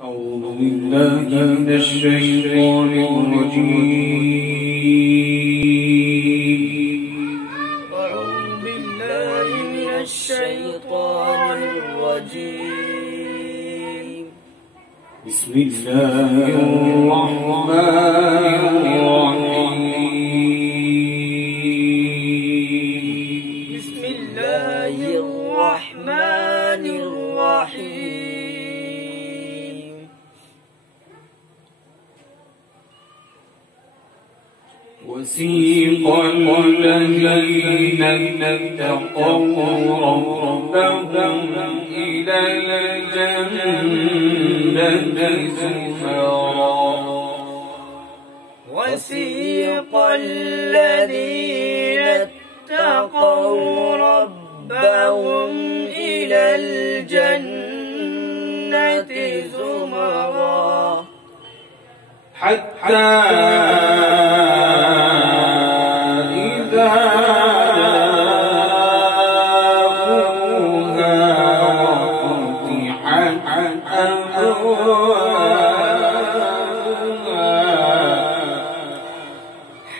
أعوذ بالله من الشيطان الرجيم. أعوذ بالله من الشيطان الرجيم. بسم الله الرحمن الرحيم. بسم الله الرحمن الرحيم. وسيق الذين اتقوا ربهم إلى الجنة زمرا. وسيق الذين اتقوا ربهم إلى الجنة زمرا حتى إذا جاءوها وفتحت أبوابها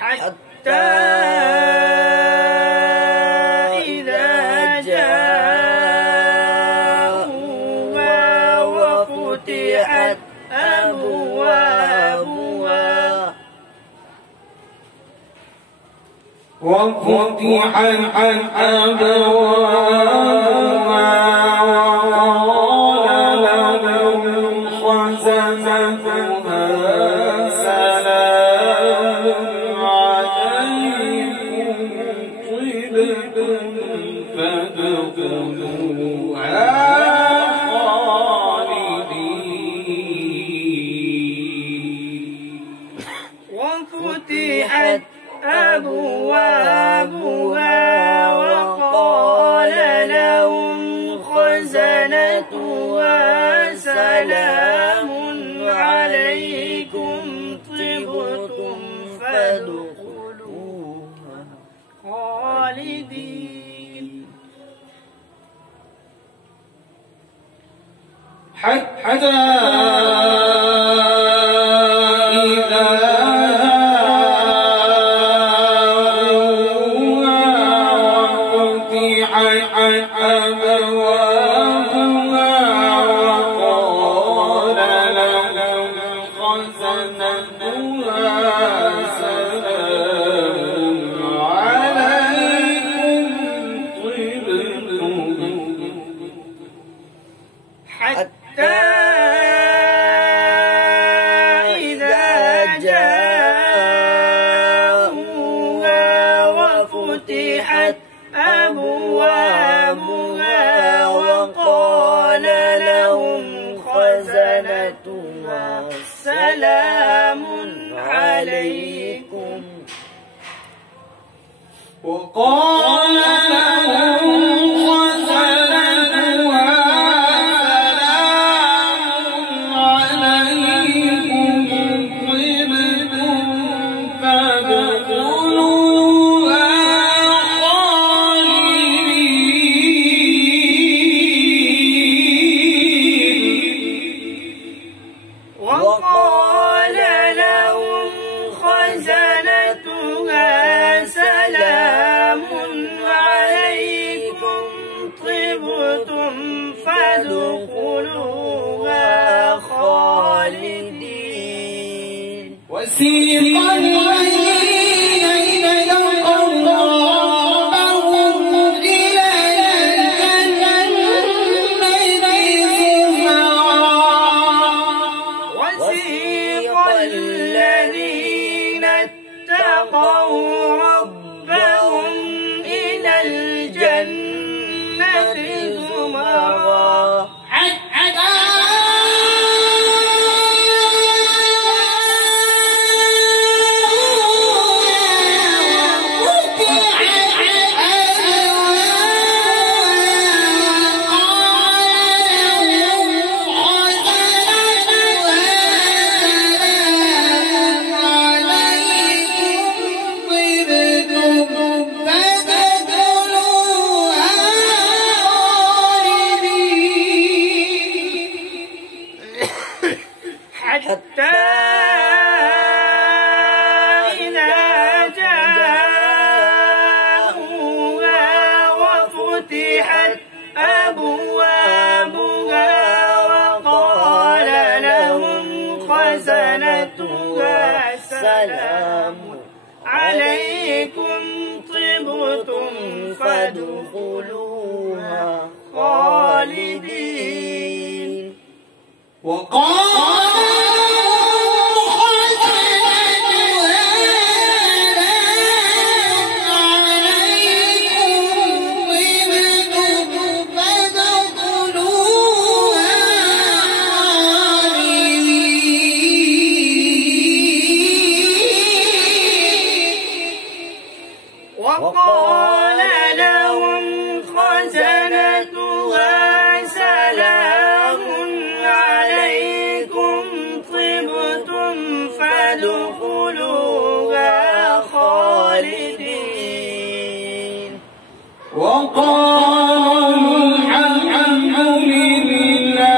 حتى إذا جاءوها وفتحت أبوابها وقال لهم خزنتها سلام عليكم طبتم فادخلوها خالدين. وفتحت أبوابها وقال لهم خزنتها سلام عليكم طبتم فادخلوها خالدين. حتى أبوابها وقال لهم خزنتها سلام عليكم وقال لهم خزنتها سلام عليكم طبتم فادخلوها وقال لهم خزنتها سلام عليكم طبتم فادخلوها خالدين. وسيق الذين اتقوا ربهم إلى الجنة زمرا. وسيق الذين اتقوا ربهم إلى الجنة زمرا حتى إذا جاءوها وفتحت أبوابها وقال لهم خزنتها سلام عليكم طبتم فادخلوها خالدين. وقال وقال لهم خزنتها سلام عليكم طبتم فادخلوها خالدين. وقالوا الحمد لله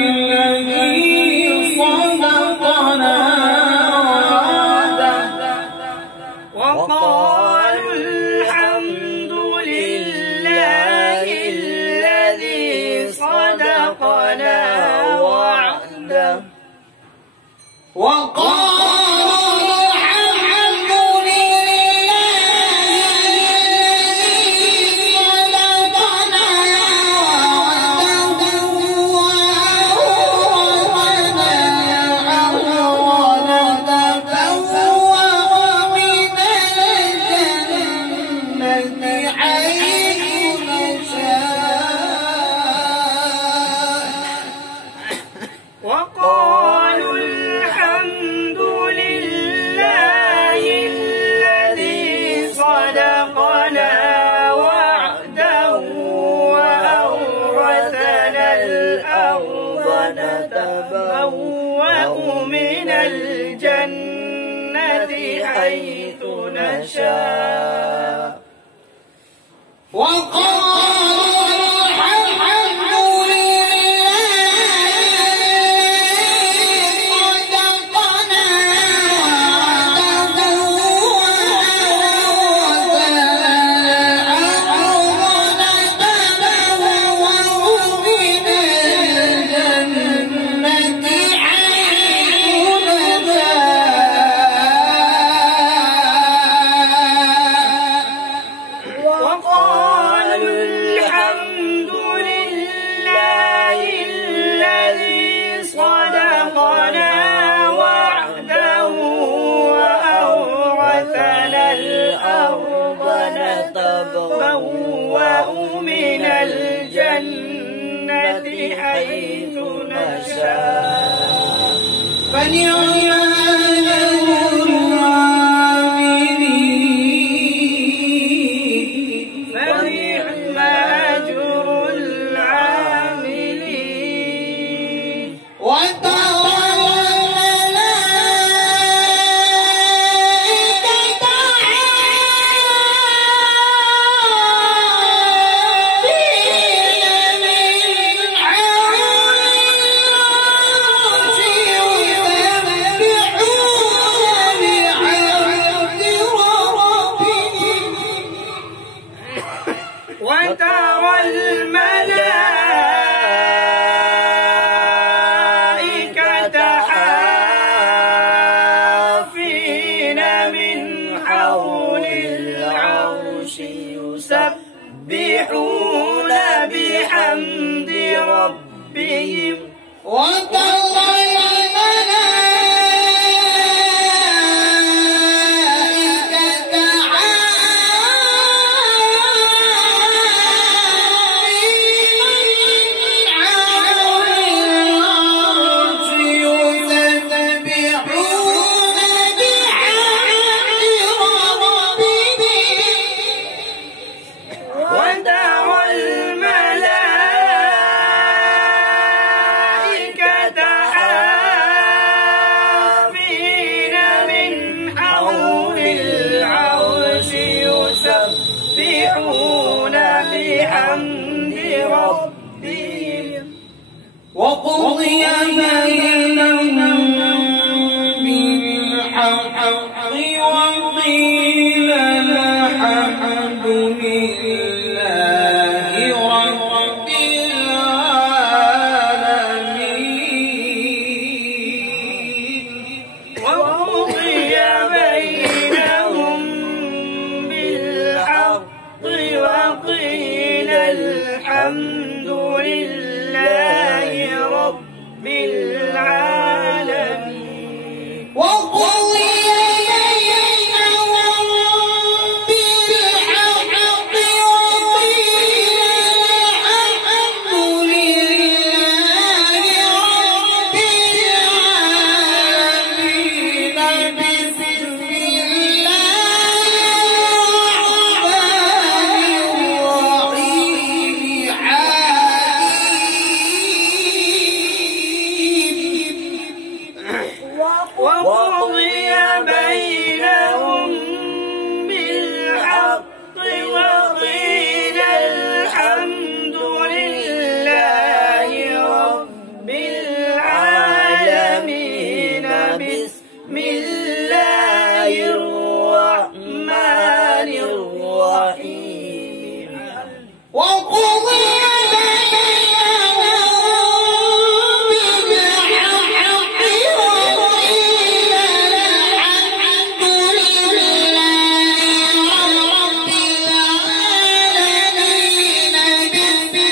الذي صدقنا وقالوا الحمد لله الذي صدقنا وعده. وقالوا الحمد لله الذي صدقنا وعده وأورثنا الأرض نتبوأ من الجنة حيث نشاء. وقالوا الحمد لله الذي صدقنا وعده وأورثنا الأرض نتبوأ من الجنة حيث نشاء. وقالوا الحمد لله صدقنا وعده وأورثنا الأرض نتبوأ من الجنة حيث نشاء. وقالوا الحمد لله الذي صدقنا وعده وأورثنا الأرض نتبوأ من الجنة حيث نشاء. فنعم أجر العاملين. فنعم أجر العاملين. وترى الملائكة حافين من حول العرش يسبحون بحمد ربهم. وترى الملائكة حافين من حول العرش يسبحون بحمد ربهم. وترى الملائكة حافين من العرش يسبحون بحمد ربهم. وترى الملائكة وقضي بينهم بالحق وقيل الحمد لله رب العالمين وقضي بينهم بالحق وقيل الحمد لله رب العالمين وقضي بينهم بالحق وقيل الحمد لله رب العالمين بسم الله الرحمن الرحيم وقضي بينهم بالحق وقيل الحمد لله رب العالمين بسم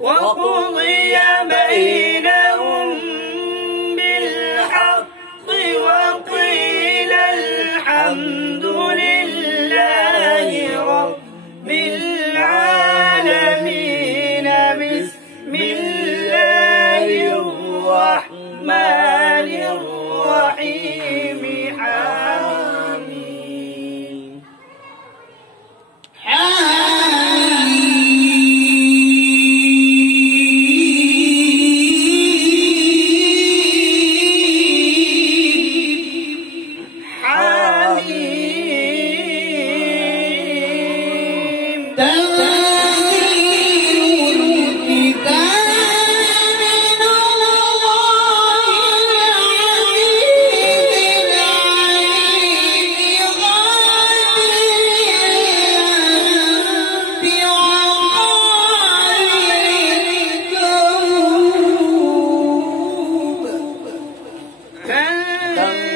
وقضي بينهم بالحق وقيل الحمد لله رب العالمين بسم الله الرحمن الرحيم حميم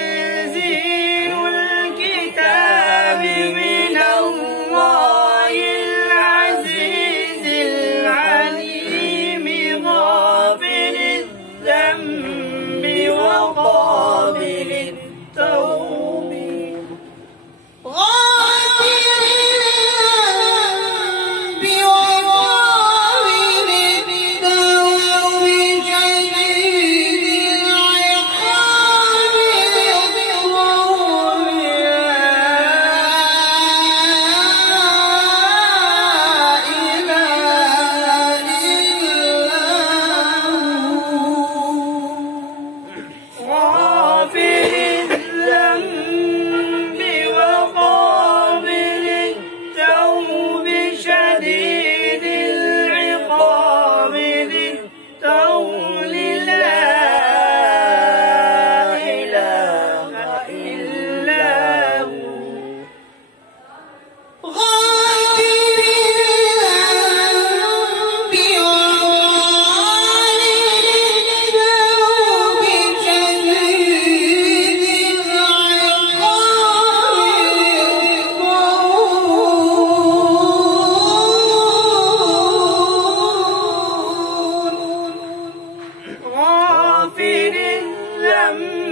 تنزيل الكتاب من الله العزيز العليم غافر الذنب وقابل التوب غافر الذنب